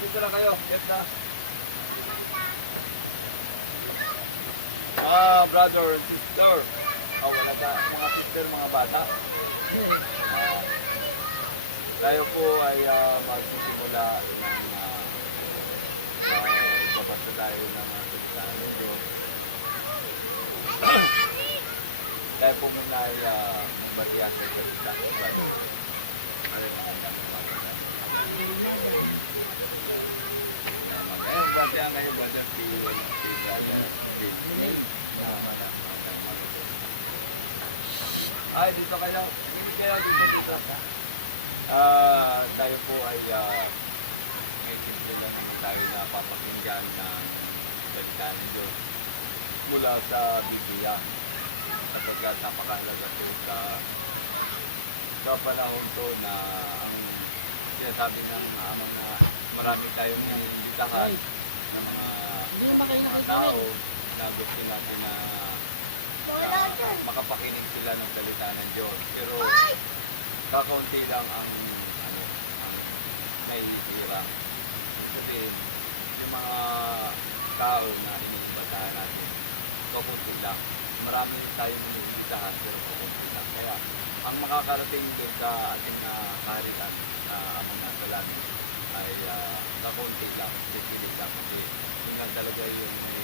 dito na kayo. Get na. Brother and sister. Wala ka. Mga sister, mga bata. Tayo po ay magsisimula ng babasa tayo ng salita ng Diyos. Tayo po muna ay balihan sa salita. Ngayon, balihan kayo, brother, si brother. Ay, dito kayo. Hindi kaya dito. Tayo po ay may simple lang naman tayo na papakinggan na salita ng Diyos mula sa Biblia. Sapagkat napakahalaga po sa panahon to na ang sinasabi ng amang na marami tayong inibitahan ng mga tao na gusto natin na makapakinig sila ng salita ng Diyos. Pero kakaunti lang ang may hihira. Kasi yung mga tao na inibitahan natin, kakunti lang. Marami tayong inibitahan pero kakunti lang. Kaya ang makakarating doon sa ating kaharitan na amang nasa langit ay kakunti lang, sipilit lang. Kasi yun lang talaga yung may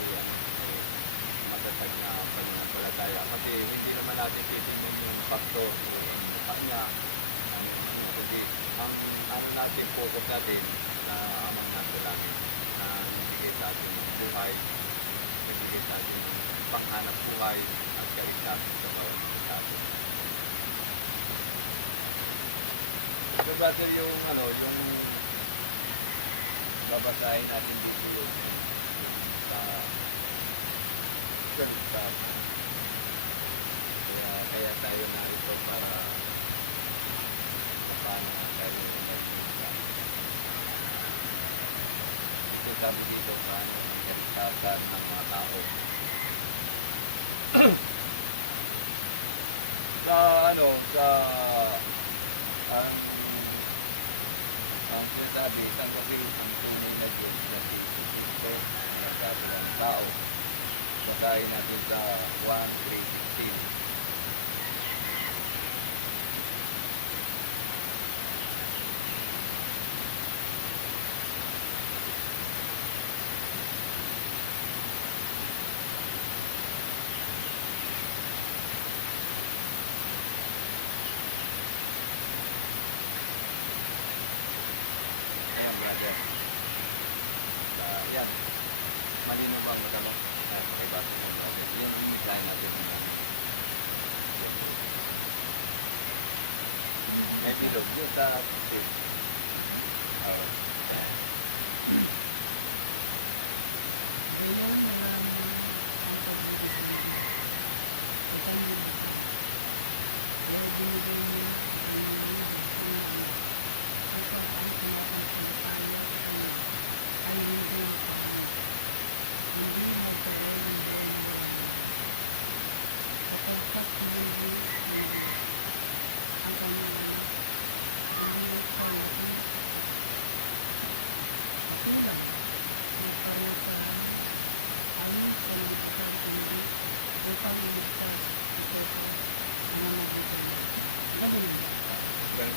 matatag na pananampalataya. Kasi hindi naman natin titignan yung pastor o yung mukha niya. Kasi ang ano natin, focus natin na amang nasa langit na nagbigay sa atin ng buhay, nagbigay sa atin ng panghanap buhay at kaligtasan sa bawat isa. So, brother, yung babasahin natin dito sa kaya tayo na ito para paano tayo magsimula. Ito sabi dito paano magkaligtasan ng mga tao. Ang sinasabi, tanggapin ang tunay na Diyos na ito na sabi ng tao. Basahin natin sa 1:3-16. Ayan, brother. Yan. Malino ba ang madalo? Pakibasa ng brother. Yan ang imisahin natin. May bilog yun sa stage.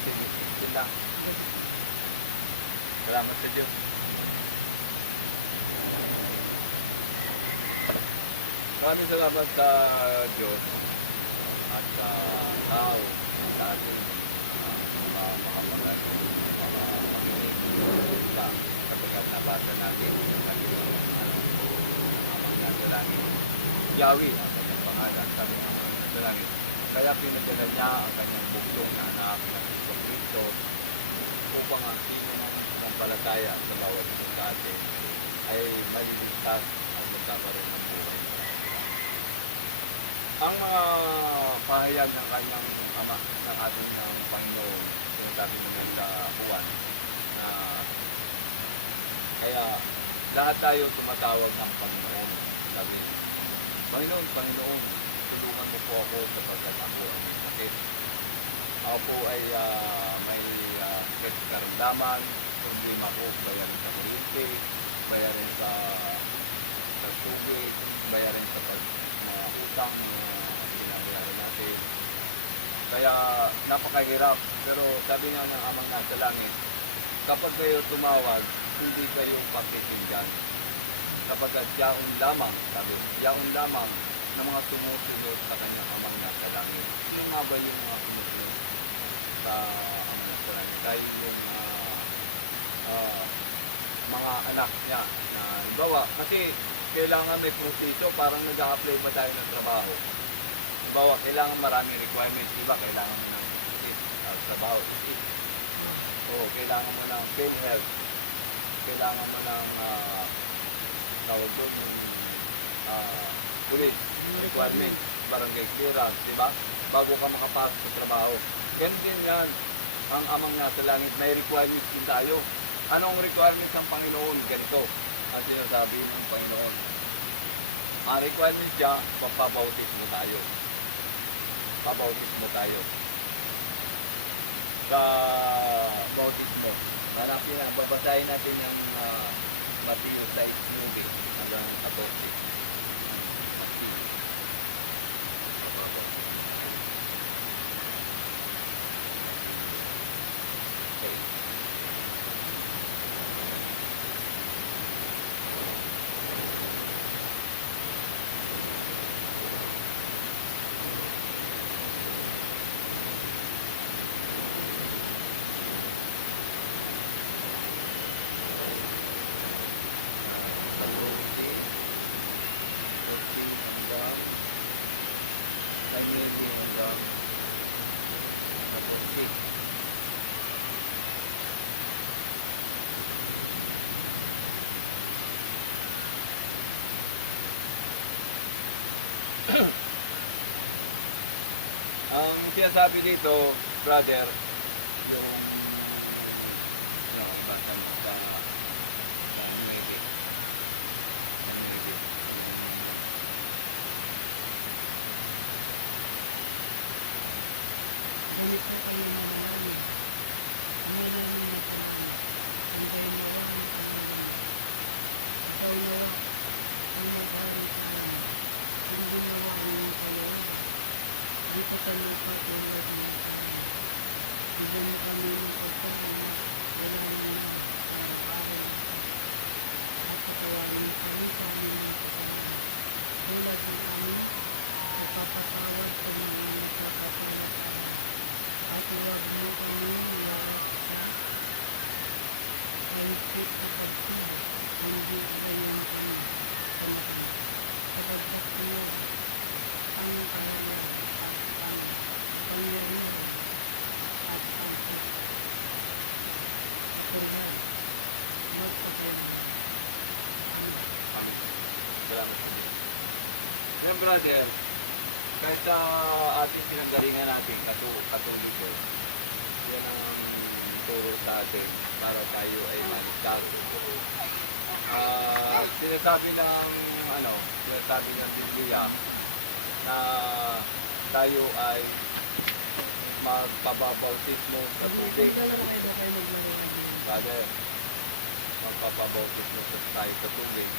Sige, sila. Salamat sa Diyos. Maraming salamat sa Diyos at sa tao sa ating mga makinig sa kapagkat nabasa natin yung kanyang amang nasa langit. Yahweh ang kanyang pangalan, sabi ng amang nasa langit. Kaya pinadala niya ang kanyang buktong na anak ng Kristo upang ang sino ng pampalataya sa bawat isa sa atin ay maliligtas at magkakaroon ng buhay. Ang mga pahayag ng kanyang ama ng ating Panginoon, yung sabi naman sa Juan, na kaya lahat tayo tumatawag ng Panginoon. Sabi, Panginoon, Panginoon, tulungan mo po ako sapagkat ako ay may sakit. Ako po ay may karamdaman, problema ko, bayarin sa kuryente, bayarin sa tubig, bayarin sa mga utang na binabayaran natin. Kaya napakahirap. Pero sabi nga ng Amang nasa langit, kapag kayo tumawag, hindi kayong pakikigan. Kapag yaon lamang, sabi, yaon lamang ng mga sumusunod sa kanyang Amang nasa langit. Ano nga ba yung mga sumusunod sa Amang nasa langit? Dahil yung mga anak niya na bawa, kasi kailangan may proseso, parang nag-a-apply pa tayo ng trabaho. Bawa, kailangan maraming requirements, diba? Kailangan mo ng trabaho, kailangan mo ng PhilHealth, kailangan mo ng tawag doon yung police requirements, barangay clearance, diba? Bago ka makapasok sa trabaho. Ganun din yan. Ang Amang nasa langit, may requirements din tayo. Anong requirements ng Panginoon? Ganito ang sinasabi ng Panginoon. Ang requirements niya, papabautis mo tayo. Pabautis mo tayo. Sa bautis mo. Hanapin na, babasahin natin yung Matthew 6:9 hanggang 14. Ang sinasabi dito, brother, yung basta sa nuwebe. Ulit po kayo na naman. May naman po. Hindi kayo naman. Ikaw na lang. Ang nagkari sa akin. Hindi naman ang mga kayo. Hindi ko sa lupa ko lang. Hindi mo kami ng pagkakala. Pero hindi na para sa at patawarin kami sa amin. Bulat ng amin. Napapatawad sa mga nagkakapala. At huwag mo kami nilalas sa mahigpit sa pagkakala. Hindi kayo makakala. Sabagkat niyo ang kahalaga at ang pangyarihan at ang pagkakala. Magpapayag. Amen. Salamat po. Ngayon, brother, kahit sa ating pinanggalingan natin, katulik ko, yan ang turo sa atin para tayo ay maligtas. Sinasabi ng Biblia na tayo ay magpapabautismo sa tubig. Brother, magpapabautismo tayo sa tubig.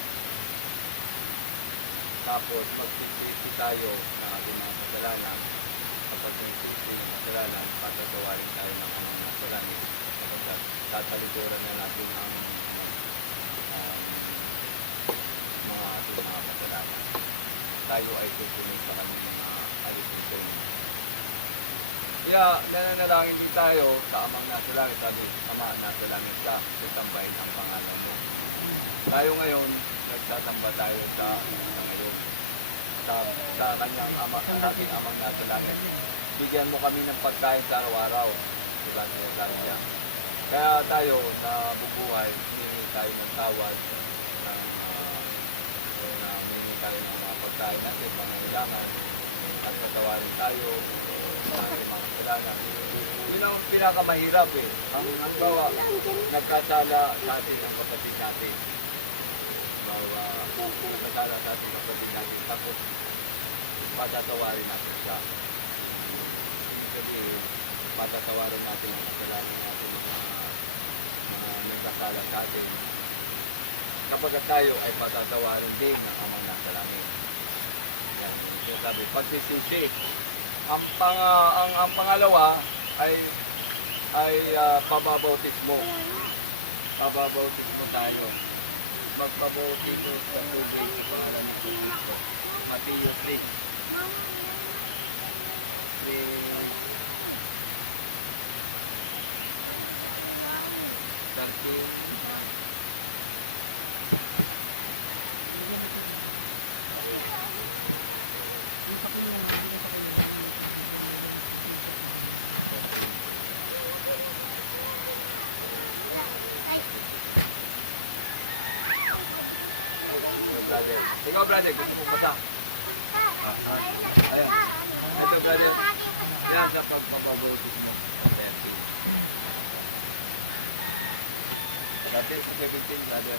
Tapos, magsisisi tayo ng ating mga kasalanan. Kapag nagsisisi ng kasalanan, patatawarin tayo ng mga kasalanan. Kapag tatalikuran na natin ang mga ating mga kasalanan. Tayo ay susunod sa kanyang mga alipusin. Kaya, nananalangin din tayo sa Amang nasa langit. Sabi, Ama, nasa langit ka, itambahin ang pangalan mo. Tayo ngayon, nagsasamba tayo sa ngayon. Sa kanyang sa ating Amang nasa langit. Bigyan mo kami ng pagkain sa araw-araw. Diba? Sinasabi niya. Kaya tayo sa bubuhay, humingi tayo ng tawad na humingi tayo ng mga pagkain natin, pangangailangan, at patawarin tayo sa ating mga kasalanan. Yun ang pinakamahirap eh. Ang halimbawa, nagkasala sa atin ang kapatid natin. Nagkasala sa ating kapatid natin. Tapos, patatawarin natin siya. Kasi, patatawarin natin ang kasalanan natin mga nagkasala sa atin, kapag tayo ay patatawarin din ng Amang nasa langit. Yan, yung sabi, pagsisisi. Ang pangalawa ay pababautismo. Pababautismo tayo. Magpabautismo sa tubig sa pangalan ng Kristo. Mateo 3. Brother. Ikaw, brother, gusto mo basa? Ayan. Ito, brother. Yan, sa pagpapabautismo. Ayan. Dati, sa 17, brother.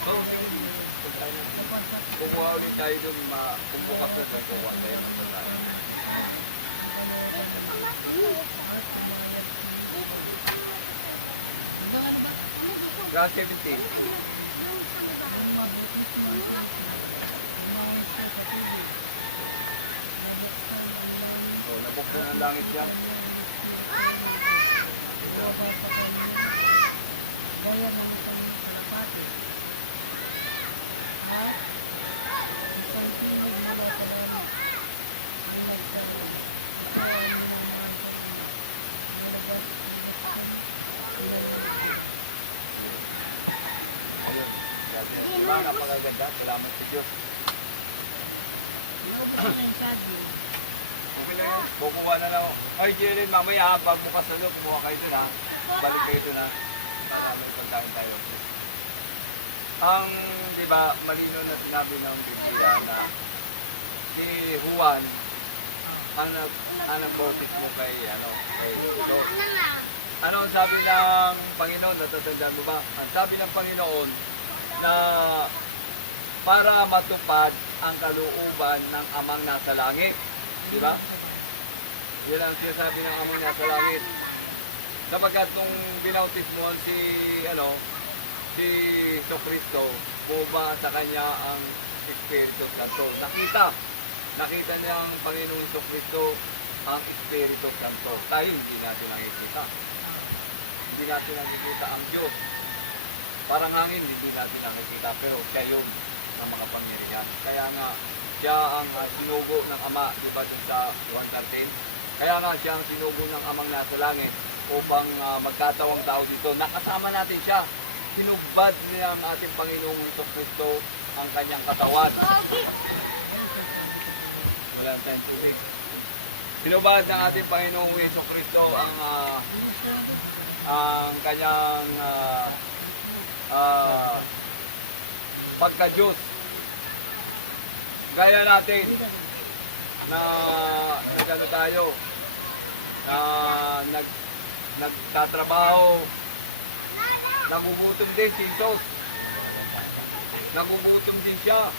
So, kukuha ulit tayo dun, kung bukas na doon, kukuha tayo ng basahin. Class 17. So, nabuksan ang langit siya. Ayun. Diba, napakaganda. Salamat sa Diyos. Okay lang yun. Kukuha na lang. Ay, Jelen, mamaya pagbukas na doon, kumuha kayo doon ha. Balik kayo doon ha. Para may pagkain tayo. Ang, di ba, malino na sinabi ng Biblia na si Juan, ang bautismo kay Lord. Ano ang sabi ng Panginoon? Natatandaan mo ba? Ang sabi ng Panginoon na para matupad ang kalooban ng Amang nasa langit. Di ba? Yan ang sinasabi ng Amang nasa langit. Sapagkat nung binautismohan si Kristo, buba sa kanya ang Espiritu Santo. Nakita niya ang Panginoong Kristo ang Espiritu Santo. Tayo hindi natin nakikita. Hindi natin nakikita ang Diyos. Parang hangin, hindi natin nakikita. Pero siya yun na makapangyarihan. Kaya nga, siya ang sinugo ng Ama, di ba dun sa Juan 13? Kaya nga siya ang sinugo ng Amang nasa langit upang magkatawang tao dito. Nakasama natin siya. Sinubad niya ang ating Panginoong Kristo ang kanyang katawan. Wala tayong tubig. Sinubad ng ating Panginoong Kristo ang kanyang pagka-Diyos. Gaya natin na nagano tayo, na nagtatrabaho, nagugutom din si Jesus. Nagugutom din siya.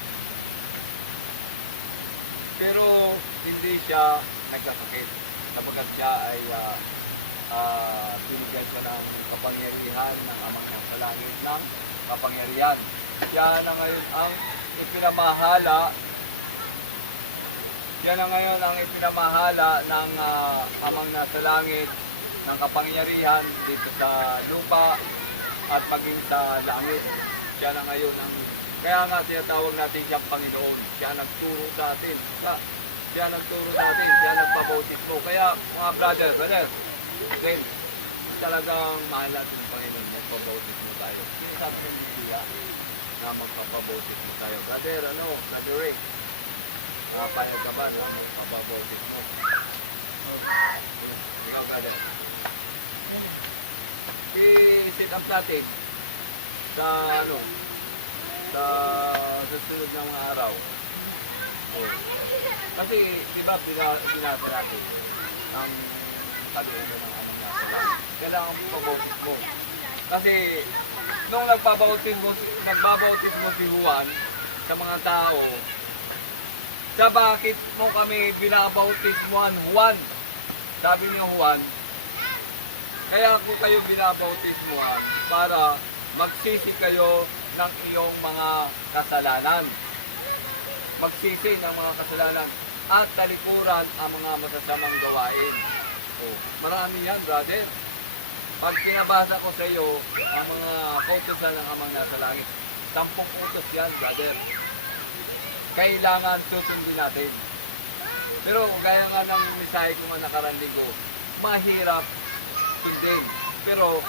Pero hindi siya nagkasakit. Sapagkat siya ay binigyan siya ng kapangyarihan ng Amang nasa langit ng kapangyarihan. Siya na ngayon ang ipinamahala. Siya na ngayon ang ipinamahala ng Amang nasa langit ng kapangyarihan dito sa lupa at maging sa langit. Siya na ngayon ang, kaya nga sinatawag natin siyang Panginoon. Siya nagturo sa atin. Siya nagturo sa atin. Siya nagpabautismo. Kaya mga brother, then, talagang mahal natin ng Panginoon. Magpabautismo tayo. Sinasabi ng Biblia na magpapabautismo tayo. Brother Rick, payag ka ba na magpapabautismo? Ikaw, brother. I-set up natin sa ano, sa susunod ng mga araw. Oh. Kasi, di ba, binasa natin ang kalooban ng anong nasa langit. Kailangan pabautis mo. Kasi, nung nagbabautismo si Juan sa mga tao, sa bakit mo kami binabautismoan, Juan? Sabi ni Juan, kaya ko kayo binabautismoan para magsisi kayo ng iyong mga kasalanan. Magsisi ng mga kasalanan at talikuran ang mga masasamang gawain. Oh, marami yan, brother. Pag pinabasa ko sa iyo ang mga kautosan ng Amang nasa langit, 10 utos yan, brother. Kailangan susundin natin. Pero gaya nga ng mensahe ko nga nakaraan linggo, mahirap sundin. Pero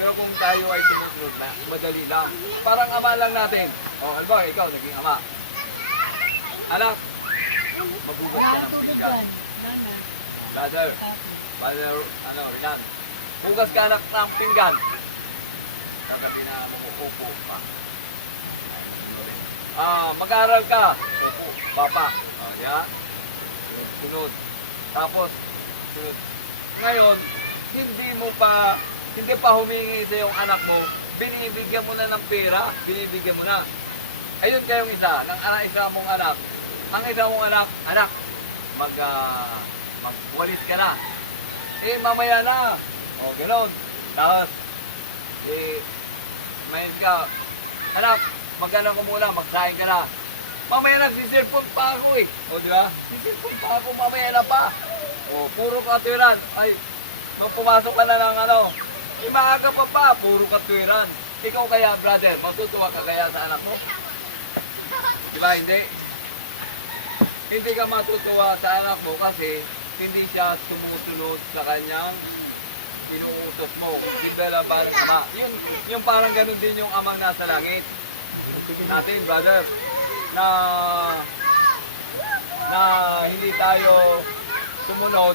kung tayo ay sumusunod na, madali lang. Parang ama lang natin. O, ano ba, ikaw, naging ama. Anak, mabugas ka ng pinggan. Brother, Rinan, bugas ka anak ng pinggan. Sabi na upo pa. Mag-aaral ka. Upo, papa. Yeah. Sunod. Tapos, sunod. Ngayon, hindi pa humingi sa yung anak mo, binibigyan mo na ng pera, binibigyan mo na. Ayun kayong isa, isa mong anak. Ang isa mong anak, magwalis ka na. Mamaya na. O, gano'n. Tapos, mayin ka, anak, magana ko muna, magsahin ka na. Mamaya nagsisilpon pa ako eh. O, di ba? Sisilpon pa ako, mamaya na pa. O, puro katwiran. Ay, nung pumasok ka na ng maaga pa, puro katwiran. Ikaw kaya, brother, matutuwa ka kaya sa anak mo? Di ba, hindi? Hindi ka matutuwa sa anak mo kasi hindi siya sumusunod sa kanyang inuutos mo. Di ba parang ama? Yung parang ganun din yung amang nasa langit. Natin, brother, na hindi tayo sumunod,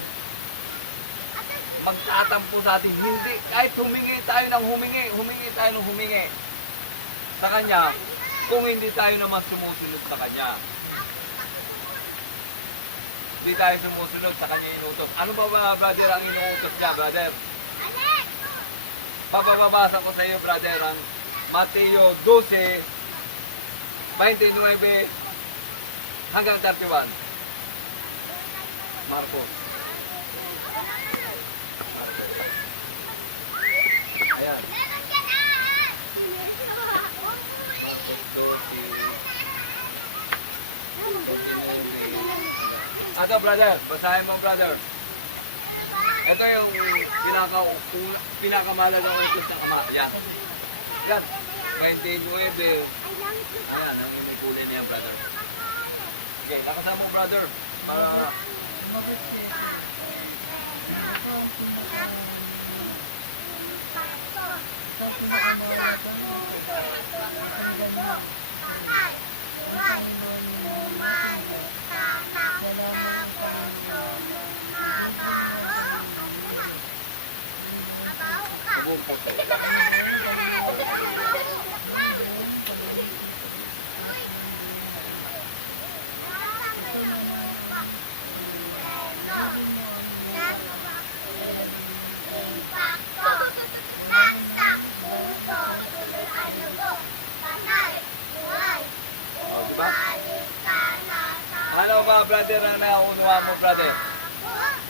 magtatampo sa atin. Hindi, kahit humingi tayo ng humingi sa Kanya, kung hindi tayo naman sumusunod sa Kanya. Hindi tayo sumusunod sa Kanya inuutos. Ano ba, brother, ang inuutos niya, brother? Papababasa ko sa iyo, brother, ang Mateo 12, 29 hanggang 31. Marcos. Ayan. Ato, brother, basahin mo, brother. Ito yung pinakamahalagang utos ng Ama. Yan. Yan. 29. Ayan, ang kulay niya, brother. Okay, nakasama mo, brother. Para... Ano ba, brother, na nauunawa mo, brother?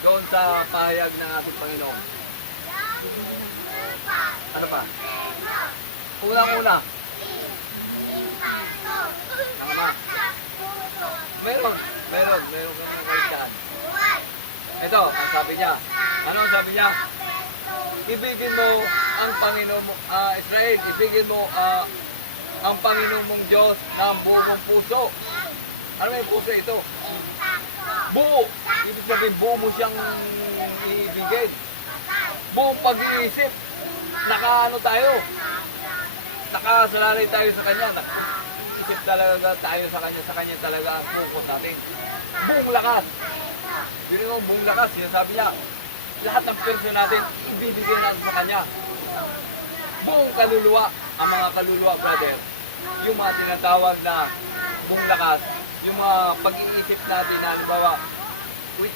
Doon sa pahayag ng ating Panginoon. Ano pa? Unang-una. Ang Ama. Meron kang kalitaan. Ito, ang sabi niya. Ano ang sabi niya? Ibigin mo ang Panginoon mo, Israel, ibigin mo ang Panginoon mong Diyos ng buong puso. Ano may puso ito? Buo. Ibig sabihin, buo mo siyang ibigin. Buong pag-iisip. Nakaano tayo? Nakasalalay tayo sa Kanya. mag-iisip talaga tayo sa kanya talaga focus natin. Buong lakas. Hindi mo buong lakas, sinasabi niya, lahat ng person natin, ibibigay natin sa kanya. Buong kaluluwa, ang mga kaluluwa, brother, yung mga tinatawag na buong lakas, yung mga pag-iisip natin na, halimbawa, wait,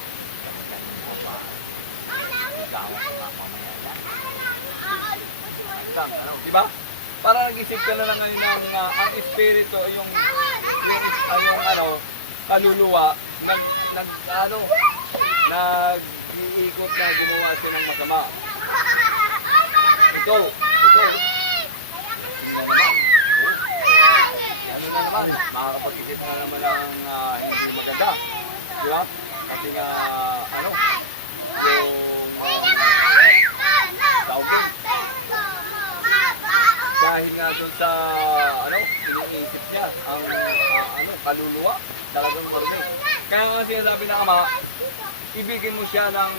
diba? Para nag-isip ka na lang ngayon ng ang espiritu, yung kaluluwa, nag-iikot na gumawa siya ng masama. Ito, ano na naman, makakapag-isip na naman ng hindi maganda. Di ba? Kasi nga, tawag yun. Dahil nga doon sa, iniisip niya, ang, kaluluwa, talagang marumi. Kaya nga sinasabi ng Ama, ibigin mo siya ng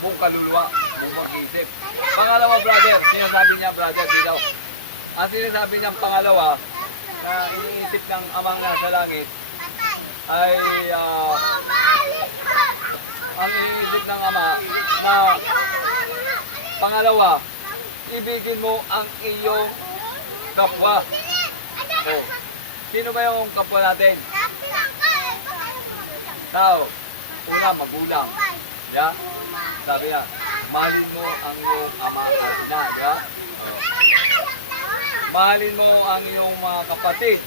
buong kaluluwa, buong mag-isip. Pangalawa, brother, sinasabi niya, brother, dito. Ang sinasabi niyang pangalawa, na iniisip ng Amang nasa langit, ay, ang iniisip ng Ama, na pangalawa, ibigin mo ang iyong kapwa. So, sino ba yung kapwa natin? Tao. Una, magulang. Yeah? Sabi niya, mahalin mo ang iyong ama at ina. Yeah? Mahalin mo ang iyong mga kapatid.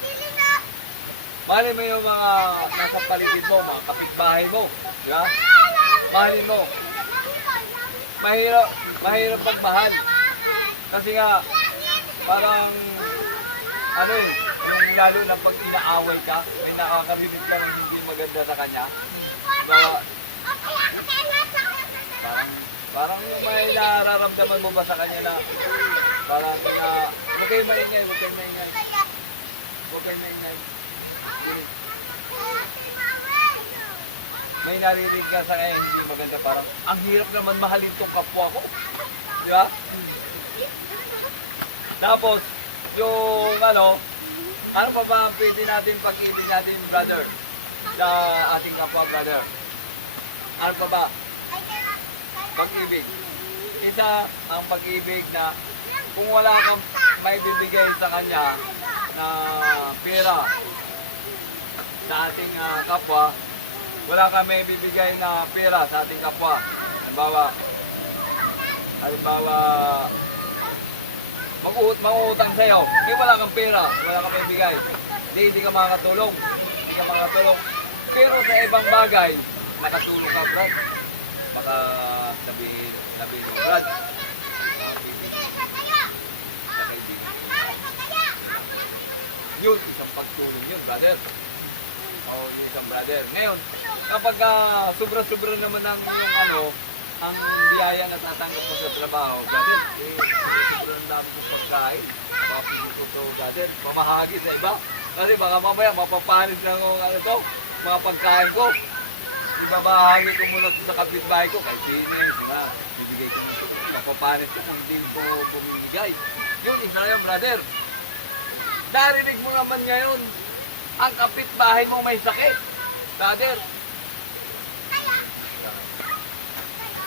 Mahalin mo yung mga nasa paligid mo, mga kapitbahay mo. Yeah? Mahalin mo. Mahirap pagmahal. Kasi nga, parang, yung lalo na pag inaaway ka, may nakakarinig ka ng hindi maganda sa kanya. Parang yung may nararamdaman mo ba sa kanya na, parang, huwag kayo maingay. May naririnig ka sa kanya hindi maganda, parang, ang hirap naman mahalin tong kapwa ko. Di ba? Tapos, yung ano pa ba ang pwede natin pag-ibig natin, brother? Sa ating kapwa, brother. Ano pa ba? Pag-ibig. Isa, ang pag-ibig na kung wala kang may bibigay sa kanya na pera sa ating kapwa, wala kang may bibigay na pera sa ating kapwa. Halimbawa, mangungutang sa'yo, wala kang pera, wala kang may bigay, hindi ka makakatulong, pero sa ibang bagay, nakatulong ka, Brad. Baka sabihin mo, Brad, yun, isang pagtulong yun, brother. Isang brother. Ngayon, kapag sobra-sobra naman ang ang biyaya na tatanggap mo sa trabaho, brother, sobrang dami kong pagkain. Papinig ko, brother, mamahagi sa iba. Kasi baka mamaya, mapapanis lang ang mga pagkain ko. Ibabahagi ko muna sa kapitbahay ko, kay Pines, bibigay ko nito. Mapapanis ko kung hindi ko pumibigay. Yun, isa yan, brother. Narinig mo naman ngayon, ang kapitbahay mo may sakit, brother.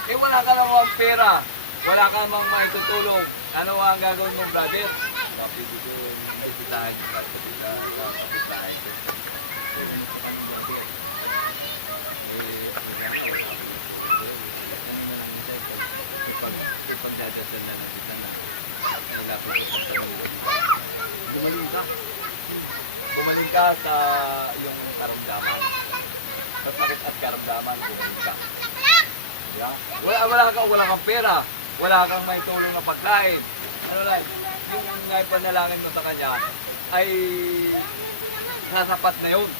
Wala ka namang pera, wala ka namang maitutulong. Ano ang gagawin mo, brother? Kapitbahay ko. Pagdadasal na natin na wala ko Gumaling ka sa iyong karamdaman. Sa sakit at karamdaman, gumaling ka. Yeah? Wala kang pera, wala kang may tulong na pagkain. Yung panalangin mo sa kanya ay sasapat na yun.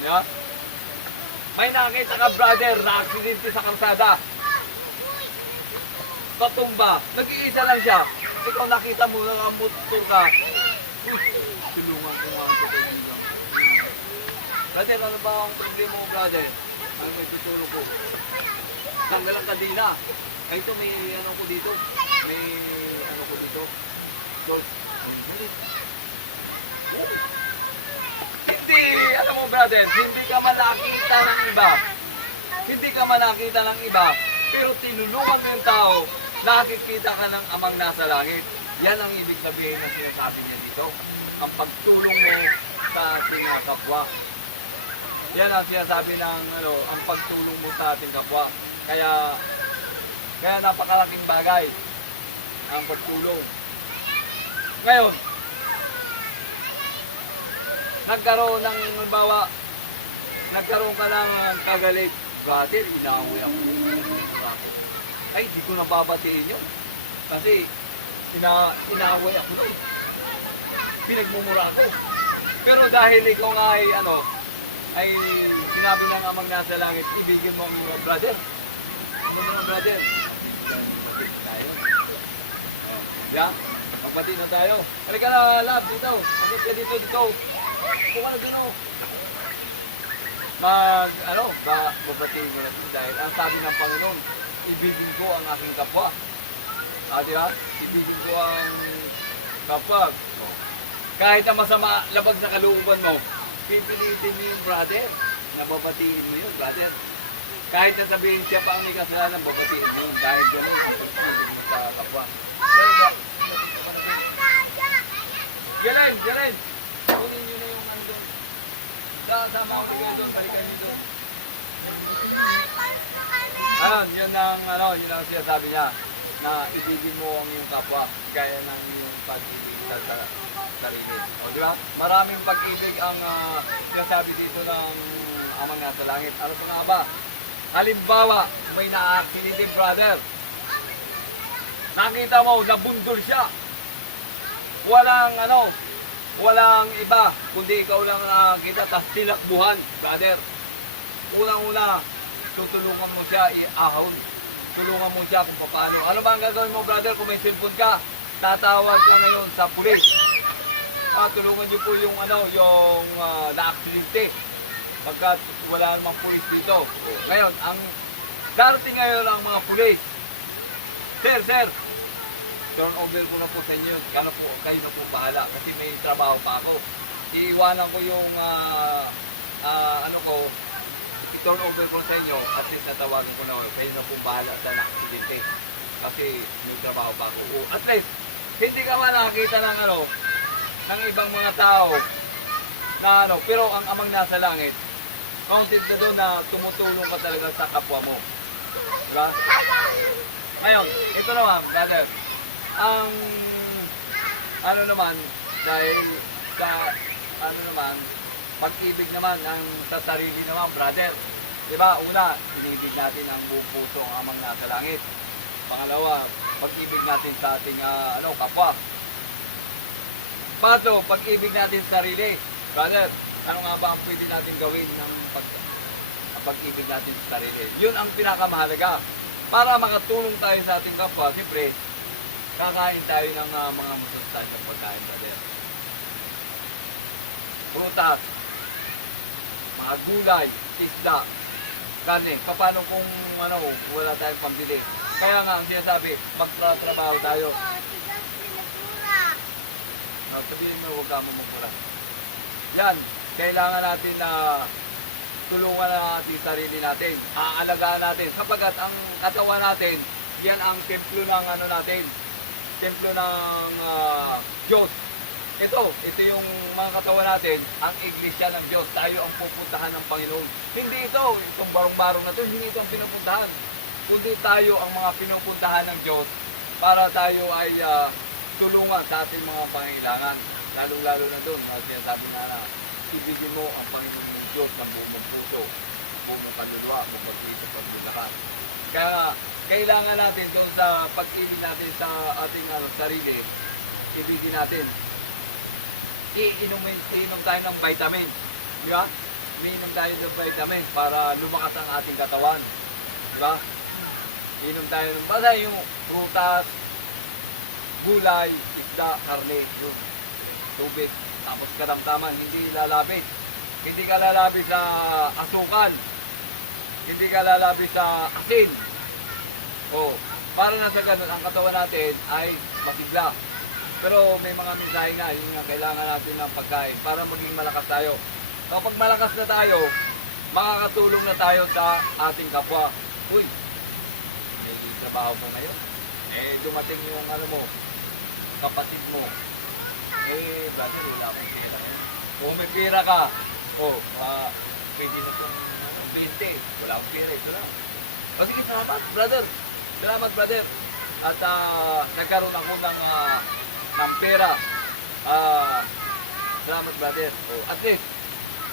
Yeah? May nakita ka, brother, na aksidente sa kalsada. Patumba, nag-iisa lang siya. Ikaw nakita mo, nakamuto ka. Tulungan ko nga ito. Brother, ano ba ang problema mo, brother? Ano may tutulong ko? Tanggal ang kadina. Ay, ito may ano ko dito. May ano ko dito. So, alam mo brother, hindi ka man nakita ng iba. Hindi ka man nakita ng iba, pero tinulungan mo yung tao, nakikita ka ng amang nasa langit. Yan ang ibig sabihin ng sinasabi niya dito. Ang pagtulong mo sa ating kapwa. Yan ang sinasabi ng ang pagtulong mo sa ating kapwa. Kaya napakalaking bagay ang pagtulong. Ngayon, nagkaroon ka ng kagalit. Brother, inaaway ako. Ay, di ko nababatiin yun. Kasi, inaaway ako noon. Pinagmumura ako. Pero dahil ikaw nga ay sinabi ng amang nasa langit, ibigin mo ang mga brother. Ano mga brother? Magpatid tayo. Yeah? Magpatid na tayo. Halika na, love, dito. Magpatid ka dito. Kung gano'n. Magpatid mo na dahil ang sabi ng Panginoon, ibigin ko ang aking kapwa. Diba? Ibigin ko ang kapwa. Kahit na masama, labag sa kalooban mo, pipilitin mo yung brother. Nababatiin mo yun, brother. Kahit na sabihin siya pa ang may kasalanan, babatiin mo yun. Dahil gano'n, ibigin mo sa kapwa. Jalen! Kunin nyo na yung doon. Sama ako kayo doon, balikan nyo doon. Yun ang sinasabi niya, na ibigin mo ang iyong kapwa, gaya ng iyong pag-ibig sa sarili. O, di ba? Maraming pag-ibig ang sinasabi dito ng amang nasa langit. Ano pa nga ba? Halimbawa, may na-accident brother. Nakita mo, nabundol siya. Walang iba, kundi ikaw lang nakakita, tapos tinakbuhan, brother. Unang-una, tutulungan mo siya i-ahon. Tulungan mo siya kung paano. Ano ba ang gagawin mo, brother, kung may cellphone ka? Tatawag ka ngayon sa pulis. Tulungan niyo po yung na-aksidente. Pagkat wala namang pulis dito. Ngayon, ang darating ngayon ang mga pulis. Sir, turn over ko na po sa inyo. Kayo na po bahala kasi may trabaho pa ako. Iiwanan ko yung i-turn over ko sa inyo at least natawagan ko na kayo na po bahala sa nakaksidente. Kasi may trabaho pa ako. At least, hindi ka man nakakita ng ibang mga tao na pero ang amang nasa langit, counted na doon na tumutulong ka talaga sa kapwa mo. Diba? Ngayon, ito naman, brother. Ang dahil sa pag-ibig naman ang sa sarili naman, brother. Diba? Una, inibig natin ang buong puso ang amang nasa langit. Pangalawa, pag-ibig natin sa ating kapwa. Pangatlo, pag-ibig natin sa sarili. Brother, ano nga ba ang pwede natin gawin ng pag-ibig natin sa sarili? Yun ang pinakamahalaga. Para makatulong tayo sa ating kapwa, siyempre, kakain tayo ng mga masustansiyang pagkain, brother. Prutas, mga gulay, isda, karne. Paano kung wala tayong pambili? Kaya nga, ang sinasabi, magtrabaho tayo. Sabihin mo, huwag ka mamagpura. Yan, kailangan natin na tulungan natin sarili natin. Aalagaan natin. Sapagkat ang katawan natin, yan ang templo ng natin. Templo ng Diyos. Ito yung mga katawan natin, ang iglesia ng Diyos. Tayo ang pupuntahan ng Panginoon. Hindi itong barong-barong na ito, hindi ito ang pinupuntahan. Kundi tayo ang mga pinupuntahan ng Diyos para tayo ay tulungan sa ating mga pangailangan. Lalo-lalo na doon, sinasabi na ibigin mo ang Panginoon ng Diyos ng buong puso, buong kaluluwa, buong pag-isip, pag-lulakas. Kaya kailangan natin doon sa pag-ibig natin sa ating sarili, ibigin natin. Iinom tayo ng vitamin. Di ba? Iinom tayo ng vitamin para lumakas ang ating katawan. Di ba? Iinom tayo ng basta yung prutas, gulay, isda, karne, yung tubig, tapos karamdaman, hindi lalapit. Hindi ka lalapit sa asukan. Hindi ka lalapit sa asin. Para na sa ganun, ang katawan natin ay masigla. Pero may mga mensahe nga, yun nga, kailangan natin ng pagkain para maging malakas tayo. Kapag malakas na tayo, makakatulong na tayo sa ating kapwa. Uy, may trabaho mo ngayon. Eh, dumating yung ano mo, kapatid mo. Eh, brother, wala akong pera ngayon. Kung may pera ka, pwede na kung 20. Wala akong pera, ito na. O sige, salamat, brother. Salamat, brother. At nagkaroon ako ng pera. Salamat, brother. So, at least,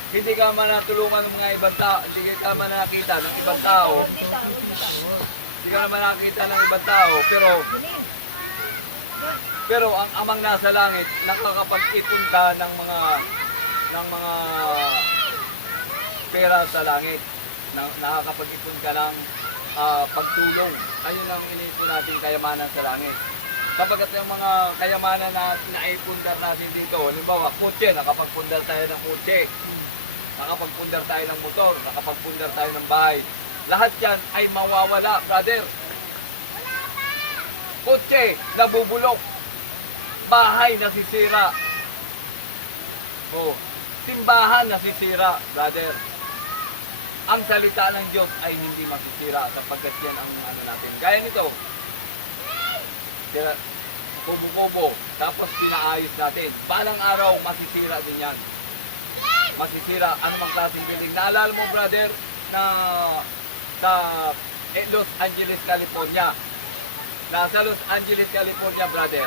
hindi ka man natulungan ng mga ibang tao, hindi ka man nakita ng ibang tao, hindi ka naman nakita ng ibang tao, pero ang amang nasa langit, nakakapag-ipon ka ng mga pera sa langit. Nakakapag-ipon ka ng pagtulong. Ayun ang iniipon natin kayamanan sa langit. Kapag yung mga kayamanan na naipundar natin dito, halimbawa, kotse, nakapagpundar tayo ng kotse, nakapagpundar tayo ng motor, nakapagpundar tayo ng bahay. Lahat yan ay mawawala, brother. Kotse, nabubulok. Bahay, nasisira. Simbahan, nasisira, brother. Ang salita ng Diyos ay hindi masisira sapagkat yan ang ano natin. Gaya nito, kubo-kubo, tapos pinaayos natin. Balang araw, masisira din yan. Masisira, anumang klaseng building. Naalala mo, brother, na sa Los Angeles, California. Nasa Los Angeles, California, brother.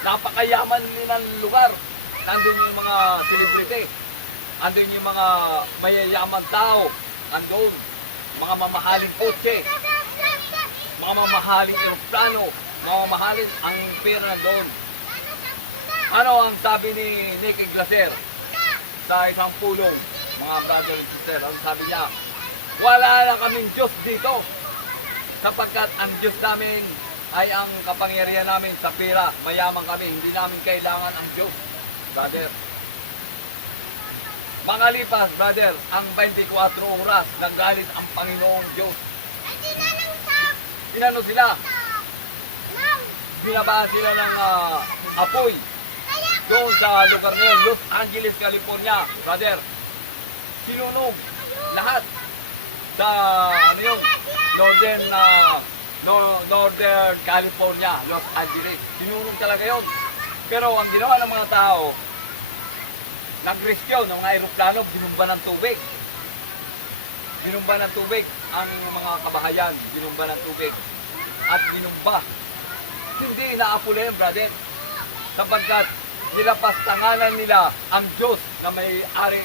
Napakayaman ng lugar. Nandun yung mga celebrity. Andun yung mga mayayamang tao. Andun. Mga mamahaling kotse. Mga mamahaling aeroplano. Mga mamahaling ang pera doon. Ano ang sabi ni Nicky Glaser sa isang pulong, mga brother and sister? Ang sabi niya, wala na kaming Diyos dito. Sapagkat ang Diyos namin ay ang kapangyarihan namin sa pera. Mayaman kami. Hindi namin kailangan ang Diyos, brother. Makalipas, brother, ang 24 oras, nanggalit ang Panginoong Diyos. Inano sila? Binabaan sila ng apoy doon sa lugar na yun, Los Angeles, California, brother. Sinunog lahat sa ano yun, Northern California, Los Angeles. Sinunog talaga yun. Pero ang ginawa ng mga tao, nag-rescue ng mga aeroplano, binumba ng tubig. Binumba ng tubig ang mga kabahayan, binumba ng tubig. At binumba. Hindi inaapula yun, brother. Sapagkat nilapastanganan nila ang Diyos na may-ari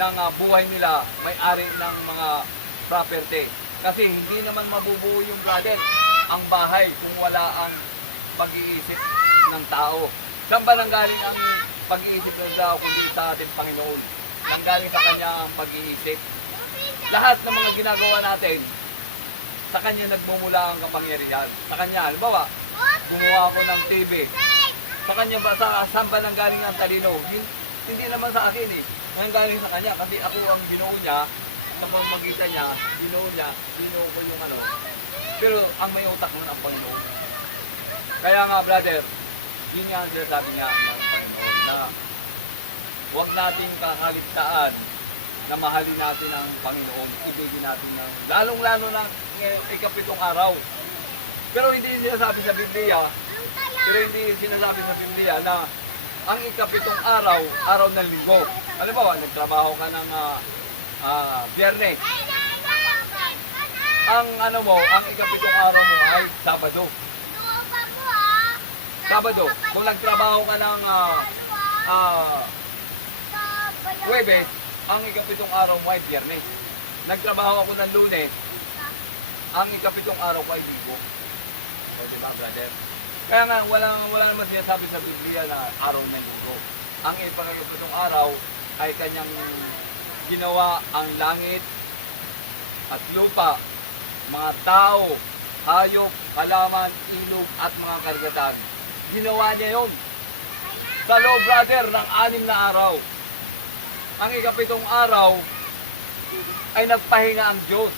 ng buhay nila, may-ari ng mga property. Kasi hindi naman mabubuo yung, brother, ang bahay kung wala ang pag-iisip ng tao. Saan ba nanggaling ang pag-iisip ng tao kundi sa ating Panginoon? Nanggaling sa Kanya ang pag-iisip. Lahat ng mga ginagawa natin, sa Kanya nagmumula ang kapangyarihan. Sa Kanya, halimbawa, gumawa ako ng TV. Sa Kanya ba, saan ba nanggaling ang talino? Hindi naman sa akin eh. Nanggaling sa Kanya kasi ako ang binuo niya, sa pamagitan niya, binuo ko yung ano. Pero ang may utak mo ang Panginoon. Kaya nga, brother, yun nga ang sabi niya ng Panginoon na huwag nating kakaligtaan na mahalin natin ang Panginoon, ibigin natin ng lalong-lalo ng ikapitong araw. Pero hindi sinasabi sa Biblia, sa Biblia na ang ikapitong araw, araw ng linggo. Halimbawa, nagtrabaho ka ng Biyernes. Ang ang ikapitong araw mo ay Sabado. Sabado. Kung nagtrabaho ka ng Huwebes, ang ikapitong araw mo ay Biyernes. Nagtrabaho ako ng Lunes, ang ikapitong araw ko ay Linggo. O, diba, brother? Kaya nga, wala naman sinasabi sa Biblia na araw ng Linggo. Ang ikapitong araw ay Kanyang ginawa ang langit at lupa, mga tao, hayop, halaman, ilog at mga karagatan. Ginawa niya yun sa loob, brother, ng 6 na araw. Ang ikapitong araw ay nagpahinga ang Diyos.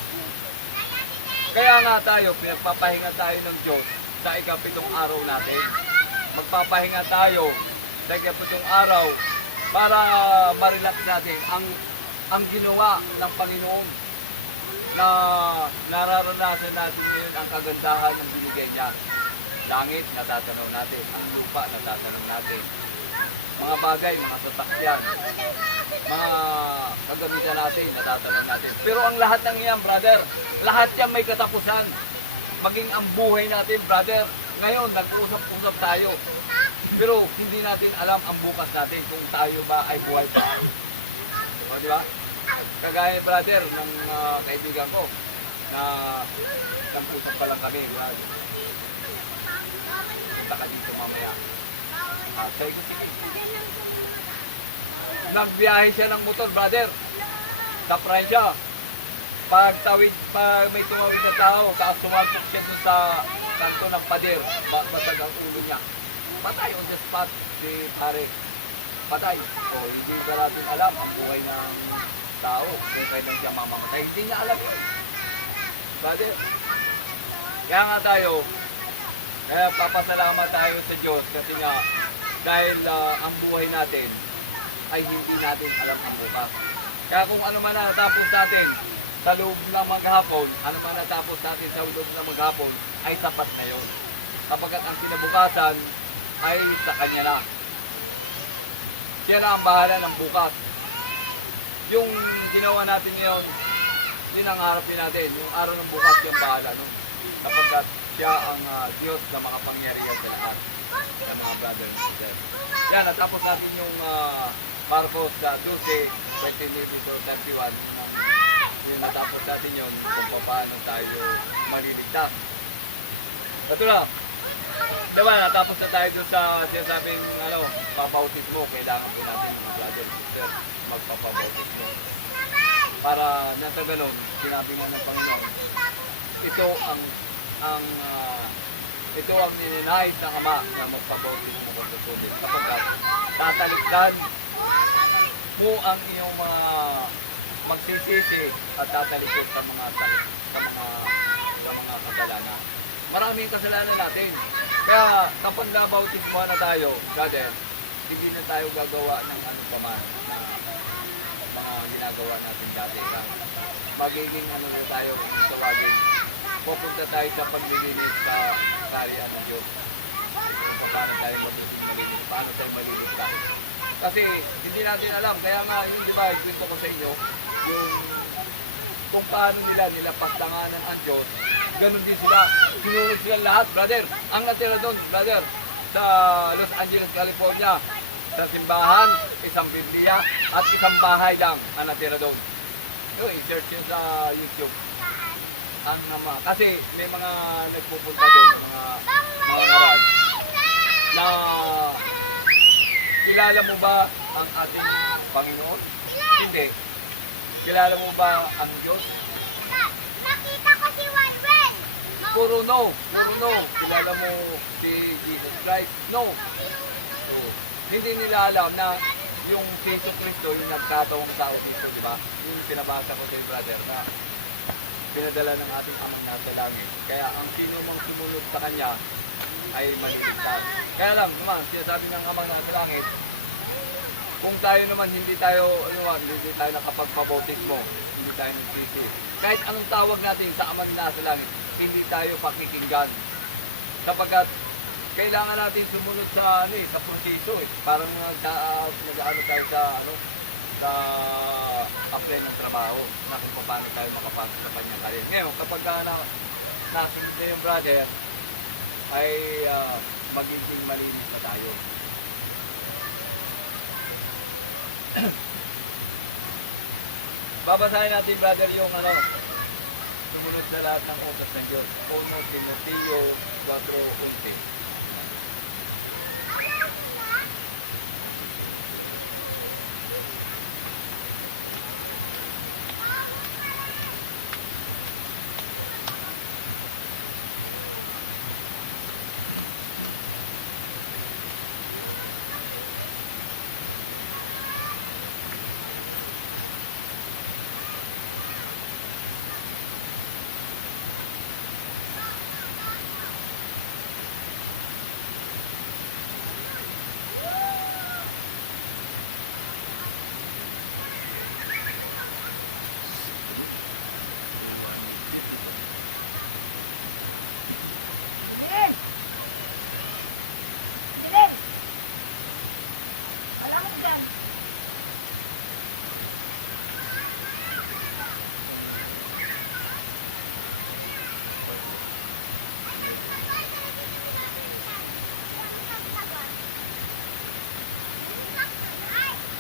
Kaya nga tayo, pinagpapahinga tayo ng Diyos sa ikapitong araw natin. Magpapahinga tayo sa ikapitong araw para ma-relax natin ang ginawa ng Panginoon na nararanasan natin ngayon ang kagandahan ng binigay niya. Langit, natatanaw natin. Ang lupa, natatanaw natin. Mga bagay, mga sasakyan, mga kagamitan natin, natatanaw natin. Pero ang lahat ng iyan, brother, lahat yan may katapusan. Maging ang buhay natin, brother. Ngayon, nag-uusap-usap tayo. Pero hindi natin alam ang bukas natin kung tayo ba ay buhay pa. Di ba? Kagaya, brother, ng kaibigan ko na nag-usap pa lang kami. Brother. Punta ka dito mamaya. Sabi ko, sige. Nagbiyahe siya ng motor, brother. Sa Praia. Pag may tumawid na tao, tapos tumapok siya dun sa kanto ng pader, basag ang ulo niya. Patay on the spot, si pare. Patay. O, hindi ba natin alam ang buhay ng tao kung kailan siya mamamatay. Hindi niya alam yun. Brother. Kaya nga tayo, papasalamat tayo sa Diyos kasi nga dahil ang buhay natin ay hindi natin alam ang bukas. Kaya kung ano man natapos natin sa loob ng maghapon, ano man natapos natin sa loob ng maghapon, ay sapat na yun. Kapagkat ang kinabukasan ay sa Kanya na. Siya na ang bahala ng bukas. Yung ginawa natin ngayon, yun ang harapin natin. Yung araw ng bukas, yung bahala. No? Kapagkat siya ang Diyos na makapangyarihan sa lahat ng mga brother and sister. Yan, natapos natin yung Marcos 12, 29-31. Yung natapos natin yun kung paano tayo maliligtas. Ito na. Diba, natapos na tayo doon sa sinasabing papautismo. Kailangan po natin mga brother and sister magpapabautismo. Para nasa ganun, sinabi nga ng Panginoon, ito ang nininais ng Ama na magpabautismo ko susunod. Kapag tatalikdan mo ang iyong mga magsisisi at tatalikod sa mga kasalanan. Maraming kasalanan natin. Kaya kapag nabautismo na tayo, brother, hindi na tayo gagawa ng ano pa man na mga ginagawa natin dati. Magiging ano na tayo kung tawagin. Pupunta tayo sa paglilinis sa kariyan ng Diyos. Kung paano tayo malinis, paano tayo maliligtas. Kasi hindi natin alam. Kaya nga, yung di ba, gusto ko sa inyo, yung kung paano nila pagtanganan ang Diyos, ganun din sila. Sinunod sila lahat, brother. Ang natira doon, brother, sa Los Angeles, California, sa simbahan, isang Biblia, at isang bahay lang ang natira doon. Yung i-search yun sa YouTube. Kasi may mga nagpupunta doon, mga ngaral, na kilala mo ba ang ating Panginoon? Hindi. Kilala mo ba ang Diyos? Nakita ko si Wanwen. Puro no. Kilala mo si Jesus Christ? No. So, hindi nila alam na yung si Jesus Cristo, yung nagkatawang tao dito, di ba? Yung pinabasa ko kay brother na pinadala ng ating Amang nasa langit. Kaya ang sino mang sumunod sa Kanya ay maliligtas. Kaya lang, naman, sinasabi ng Amang nasa langit, kung tayo naman hindi tayo nakapagpabautismo, hindi tayo nagsisi. Kahit anong tawag natin sa Amang nasa langit, hindi tayo pakikinggan. Sapagkat kailangan natin sumunod sa sa proseso eh. Parang nag-ano tayo sa apply ng trabaho na kung paano tayo makapasok sa kanyang karir. Ngayon, kapag nasunod na yung brother, ay magiging malinis na tayo. Babasahin natin, brother, yung sumunod sa lahat ng utos ng Diyos. 1 Timoteo 4:11.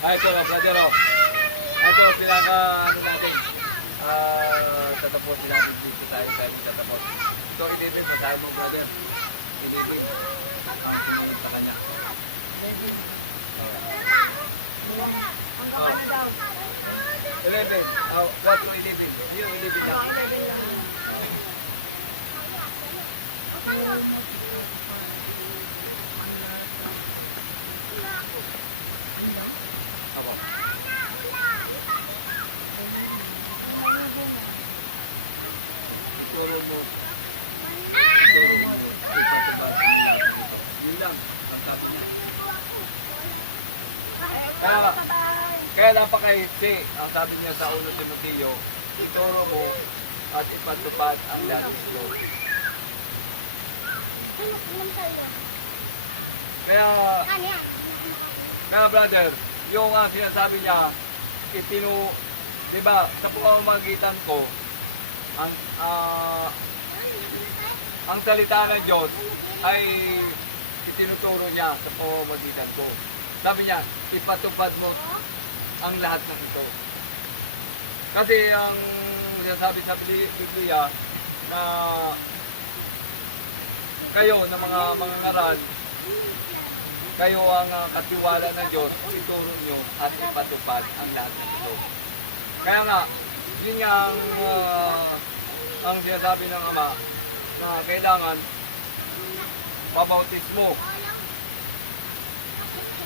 Ay, ito, brother, oh. Ito, pinaka, ano natin, tatapusin natin dito tayo tatapos. Ito, ilipin, masahe mo, brother. Ilipin. Ang sinunod sa kanya. Hanggang ano daw? Ilipin. What to ilipin? Yung ilipin lang. Ako. Turo mo. Turo mo. Yun lang. Ang sabi niya. Kaya napakaisi. Ang sabi niya sa 1 Timoteo, ituro mo at ipatupad ang dating ito. Kaya brother, yung sinasabi niya, diba, sa pamamagitan ko, ang salita ng Diyos ay itinuturo niya sa pamamagitan ko. Sabi niya, ipatupad mo ang lahat ng ito. Kasi ang sinasabi sa Biblia na kayo na mga mangangaral, kayo ang katiwala ng Diyos, ituro nyo at ipatupad ang lahat ng ito. Kaya nga, yun nga ang sinasabi ng Ama na kailangan pabautismo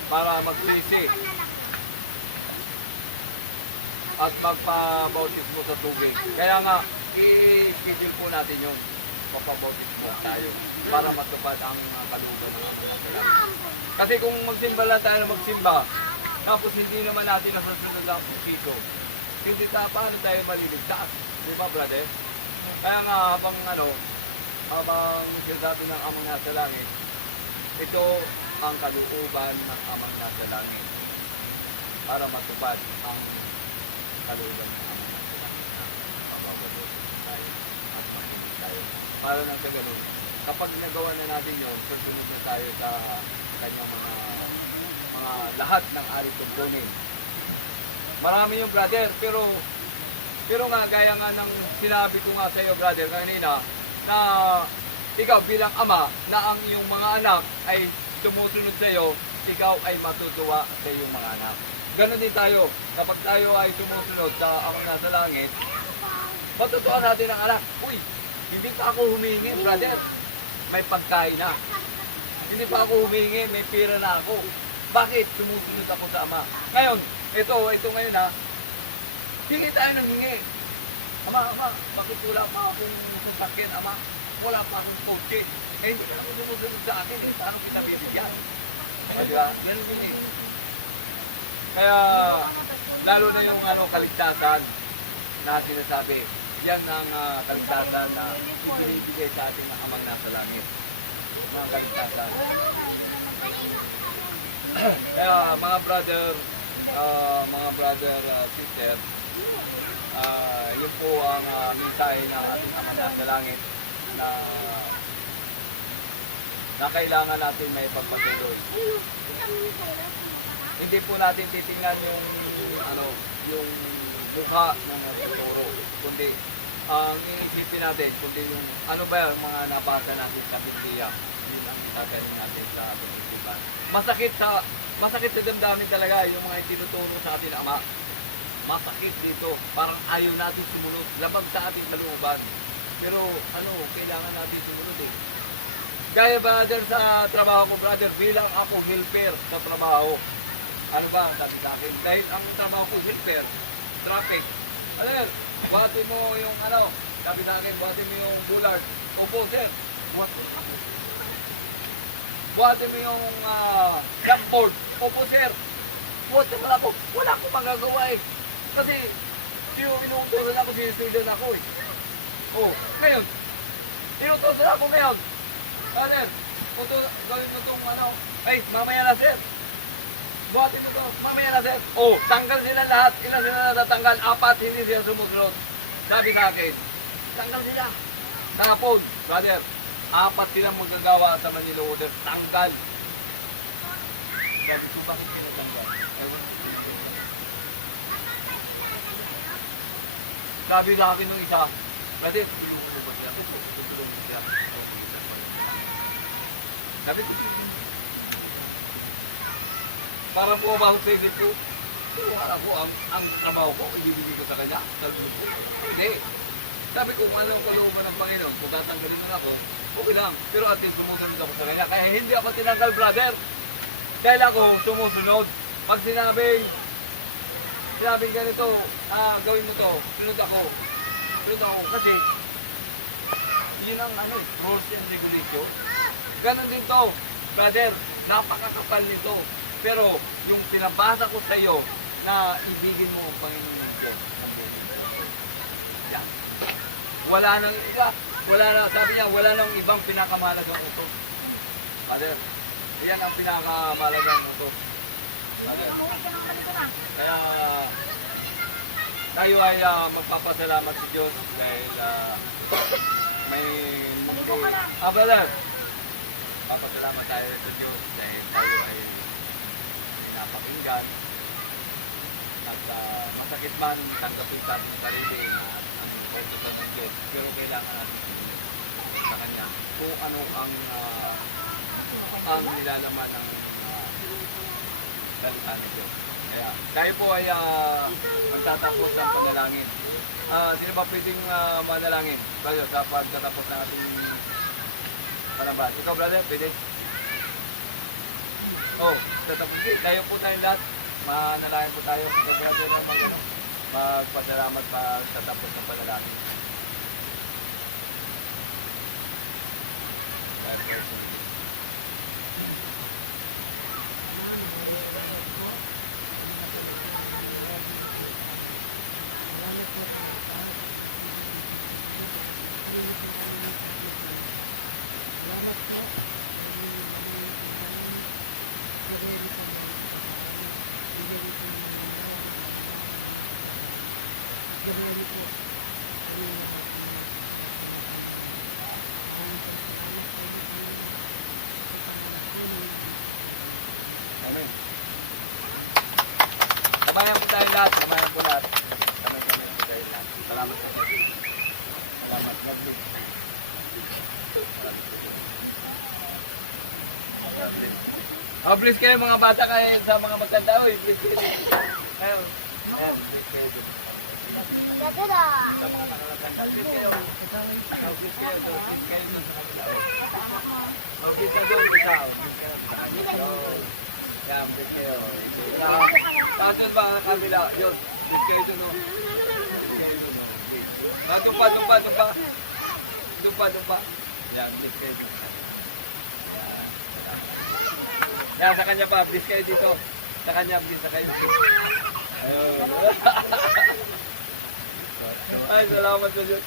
para magsisi at magpabautismo sa tubig. Kaya nga, i-schedule po natin yung papabautismo tayo para matupad ang kalooban ng Ama natin. Kasi kung magsimba lang tayo na magsimba, tapos hindi naman natin nasusunod ang pusiso, hindi paano tayo maliligtas. Di ba, brother? Kaya nga, habang sinasabi ng Amang nasa langit, ito ang kalooban ng Amang nasa langit para matupad ang kalooban ng Amang nasa langit na pababalutin tayo at mahilig tayo. Para nang sa ganun, kapag nagawa na natin yun, pagsunod na tayo sa kanyang mga lahat ng ari tungkunin. Marami yung brother, pero nga gaya nga ng sinabi ko nga sa iyo brother kanina, na ikaw bilang ama na ang iyong mga anak ay sumusunod sa iyo, ikaw ay matutuwa sa iyong mga anak. Ganon din tayo, kapag tayo ay sumusunod sa Ama nasa langit, matutuwa natin ang anak. Uy, hindi pa ako humingi brother, may pagkain na. Hindi pa ako humingi, may pira na ako. Bakit? Sumusunod ako sa Ama. Ngayon, ito ngayon ha, hingi tayo ng hingi. Ama, bakit wala pa akong sasakyan, Ama? Wala pa akong kotse. Eh, hindi ka ako sumusunod sa akin, eh, parang pinabibigyan. Di ba? Ganun din eh. Kaya, lalo na yung kaligtasan na sinasabi, yan ang kaligtasan na ibinibigay sa atin ng Amang nasa langit. Mga kaligtasan. Kaya mga brother, sister, yun po ang mensahe ng ating Ama nasa langit na kailangan natin may pagpatuloy. Hindi po natin titingnan yung mukha ng tuturo, kundi ang iisipin natin, kundi yung ano ba yung mga nabasa natin sa Biblia, yun ang gagawin natin sa pag-isipan. Masakit sa damdamin talaga yung mga itinuturo sa atin Ama. Masakit dito, parang ayaw natin sumunod, labag sa ating kalooban. Pero kailangan natin sumunod eh. Kaya brother sa trabaho ko brother, bilang ako helper sa trabaho, ano ba ang sabi sa akin? Dahil ang trabaho ko helper, traffic. Alam, buhatin mo yung sabi sa akin, buhatin mo yung bullard. Opo sir, buhatin mo yung blackboard. Opo sir, buhatin mo ako. Wala akong magagawa eh. Kasi inuutosan ako, sinusundan ako eh. Oh, ngayon, inuutosan ako ngayon. Brother, gawin mo itong ay, mamaya na sir. Buhatin mo ito, mamaya na sir. Oh, tanggal sila lahat. Ilan sila natatanggal? 4, hindi sila sumusunod. Sabi sa akin, tanggal sila. Tapos, brother, 4 silang magagawa sa Manila Order. Tanggal. Sabi ko, bakit pinatanggal? Sabi sa akin nung isa, brother, tulungan ba siya? Tutulungan siya. Sabi ko, parang pumapasok sa isip ko, tulungan ako, ang trabaho ko, ibibigay ko sa kanya. Sabi ko, hindi. Sabi ko, kung anong kalooban ng Panginoon, kung tatanggalin mo na ako, okay lang. Pero at least sumusunod ako sa kanya. Kaya hindi ako tinanggal, brother. Dahil ako sumusunod. Pag sinabing ganito, gawin mo to, sunod ako. Sunod ako. Kasi, yun ang rules and regulation. Ganon din to, brother. Napakakapal nito. Pero, yung pinabasa ko sa iyo, na ibigin mo ang Panginoon ng Diyos. Yan. Wala nang iba. Wala na, sabi niya, wala nang ibang pinakamalagang utos. Brother, yan ang pinakamalagang utos. Brother. Kaya, tayo ay magpapasalamat sa Diyos dahil may brother, papasalamat tayo sa Diyos dahil tayo ay napakinggan at masakit man tanggapin sa ating sarili na ang pagkakas ng Diyos, pero kailangan natin sa Kanya kung ano ang nilalaman ng salita ng Diyos. Kaya tayo po ay magtatapos ng panalangin. Sino ba pwedeng manalangin? Brother, sa pagtatapos ng ating panambahan. Ikaw, brother, pwede? Tatapos. Tayo po tayong lahat. Manalangin po tayo. So, brother, magpasalamat pa sa tapos ng panalangin. Amen. Samayan po tayo lahat. Samayan po lahat. Samayan po tayo lahat. Salamat po. Salamat. God bless. Bless kayo mga bata kayo sa mga maganda. Bless kayo. Ayun. Bless kayo. Ganda. Sa mga nakakaganda. Bless kayo. Bless kayo. Bless kayo. Bless kayo. Bless kayo. Yan, bless kayo. Saan ba ang kabila? Yun. Bless kayo dun. Bless kayo dun. Dumpa. Yan, bless kayo dun. Yan, sa kanya pa. Bless kayo dito. Sa kanya, bless sa kayo. Ayun. Ay, salamat sa Diyos.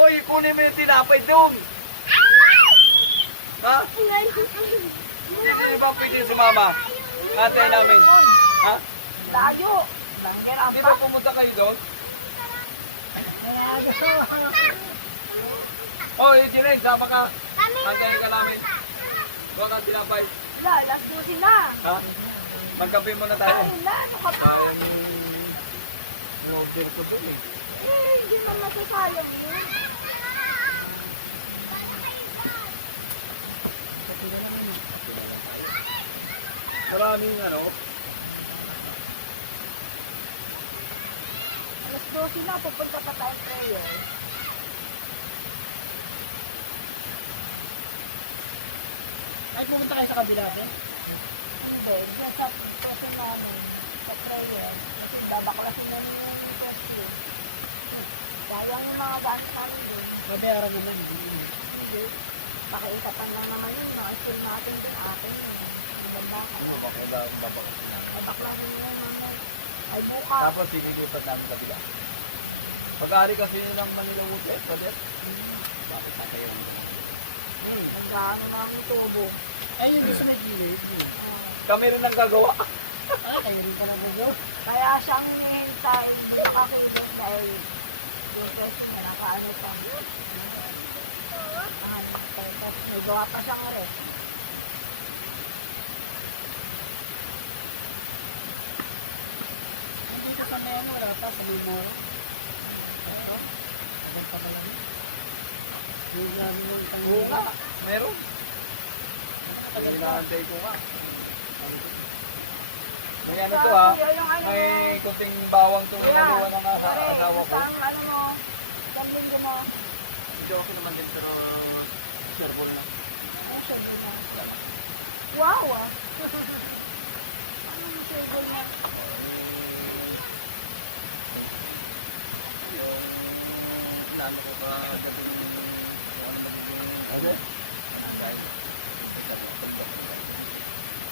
Uy, kunin mo yung tinapay doon. Ha? Hindi ba pwede sumama? Antay namin. Ha? Layo. Hindi ba pumunta kayo doon? Oh, Ejireng, sama ka. Antay ka namin. Huwag kang tinapay. Last duty na. Ha? Magkape muna tayo. Wala, ano ka pa? Order ko doon eh. Hindi man masasayang yun. Maraming Alas 12 na, pupunta pa tayong prayer. Ay, pumunta kayo sa kabila natin? Hindi, diyan sa pupunta namin, sa prayer. Babaklasin na rin yung question. Sayang yung mga daan namin yun. Babayaran naman. Hindi. Pakiitapan lang naman yun. Nakasul natin din akin. Maganda ka. Babaklasin nyo naman. Ay, bukas. Tapos sinilipat namin kabila. Pag-aari kasi yun ng Manila Hotel, brother. Bakit na kayo ng Ang gaano namin tubo. Ay, yun sa may gilid. Kami rin ang gagawa. Kayo rin pala mo. Kaya siyang hinihintay. Nakakilip dahil yung question niya nakaano pa. May gawa pa siyang rin. Dito sa may wala pa sa Liboro. talaga. Yung grabe mong Oo tanong. nga, meron. Tagal pa. Inaantay ko nga. May ano to ah, Kuya, yung ano mo. may kunting bawang itong Kuya, inaluwa ng pare, asawa ko. isang ano mo, isang linggo mo. Hindi ako naman din pero servol na. Ano siya dito? Wow ah. Ano yung circle niya? Lalo ko ba ano?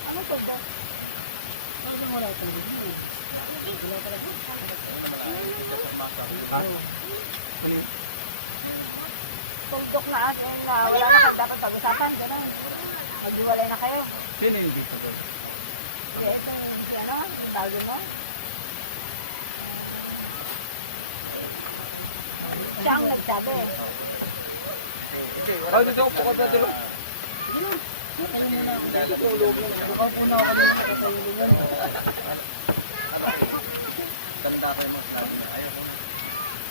Ano to ba? Talagang wala itong video. Wala talaga. Ha? Tuntok na ano na wala na kayo dapat pag-usapan. Gano'n. Maghiwalay na kayo. Sino yung dito doon? Hindi, ito yung ano, yung tawag mo. Siya ang nagsabi. Oh, dito ako po ka dito. Tayo muna ako dito. Bukaw po na ako kanina sa ilungan. Salita ko yung mga ayaw mo.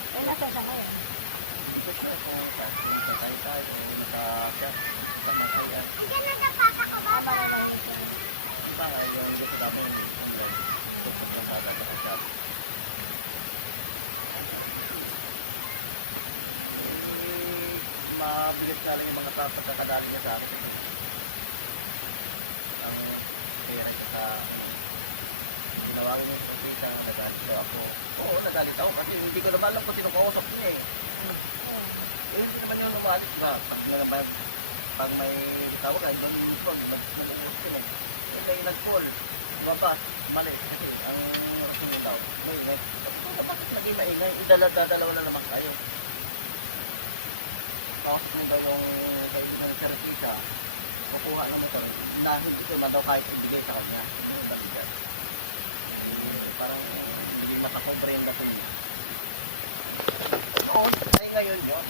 Eh, nasa siya ngayon? Tama na na yun. Mabilis na lang yung mga pagkakadali niya sa akin. Ang pera niya sa ginawain niya yung pagkita ng nagalit daw ako. Oo, nagalit ako kasi hindi ko naman alam kung tinukausap niya eh. Hindi naman yung lumalit ba? Pag may tawag ka, ito yung call, pag nag-uusap sila. May nag-call, babas, mali. Kasi ang sumitaw, maingay. Bakit naging maingay? Idala-dalawa na naman kayo. Tapos mo daw yung sa sarapisa, kukuha naman sa dahil ito mataw kahit ibigay sa kanya. Balikan. Parang hindi makakomprehend na ito yun. Oo, ay ngayon yun.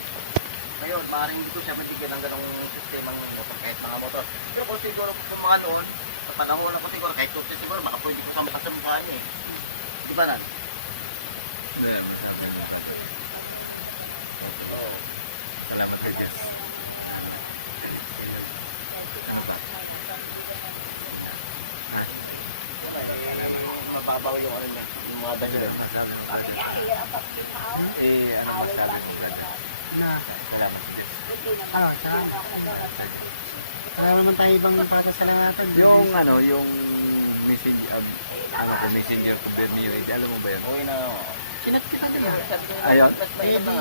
Ngayon, maaaring dito siya matigyan ng ganong sistemang motor, kahit mga motor. Pero kung siguro kung mga doon, sa panahon na ko siguro, kahit kung siguro, baka pwede ko sa mukha niya eh. Di ba nan? Oo. Salamat kay Diyos. Mababaw yung ano niya, yung mga dahilan. Kami niya, hirap ang tinaw. Ano Awal masabi lang ko yung kanya? lahat. Na. Salamat kay Diyos. Hindi na Ah, wala naman tayo ibang pasasalamatan. Yung ano, yung messenger, messenger ko Bermio, alam mo ba yun? Okay na. Sinat kita nila. Ayun. Eh di,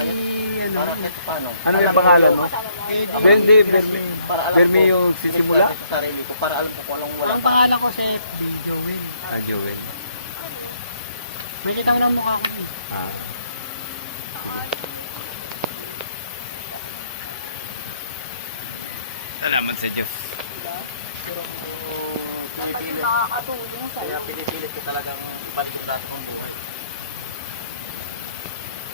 Para ano, kahit paano. Ano yung pangalan mo? eh di, Hindi, Para alam Bermio ko, sisimula? sa sarili ko, para alam ko kung anong wala ang pa. pangalan ko sa FB, Joey. Ah, Joel. May kita mo ng mukha ko din. Ah. Salamat sa Diyos. Dapat yung makakatulong sa'yo. Kaya pinipilit ko talagang palimutan kong buhay.